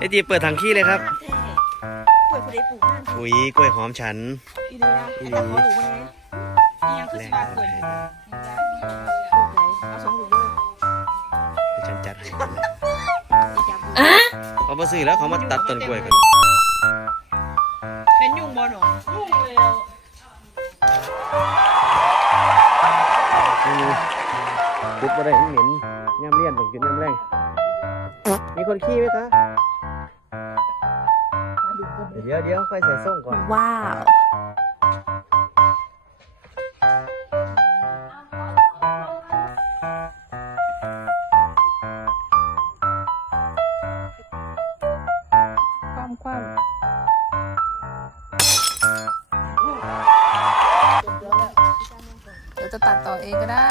ไอจีเปิดถังขี้เลยครับกล้วยผู้ใดปลูกนั่นอุ้ยกล้วยหอมฉันอีดูนะไอ้ตาขอหลูกมาเลยอีหยังคือแรสิงว่ามาเกิดให้ลูกไหนเอาสองลูกเลยเดี๋ยวฉันจัดให้อีจับลูกเขามาซื้อแล้วเขามาตัดต้นกล้วยกันเป็นยุงบ่หนอยุงเลยไม่มีจุดอะไรเหม็นย่ำเลี่ยนต้องจุดย่ำแรงมีคนขี้ไหมคะ เดี๋ยวเดี๋ยวค่อยใส่ส้มก่อน ว้าว ความความเดี๋ยวจะตัดต่อเองก็ได้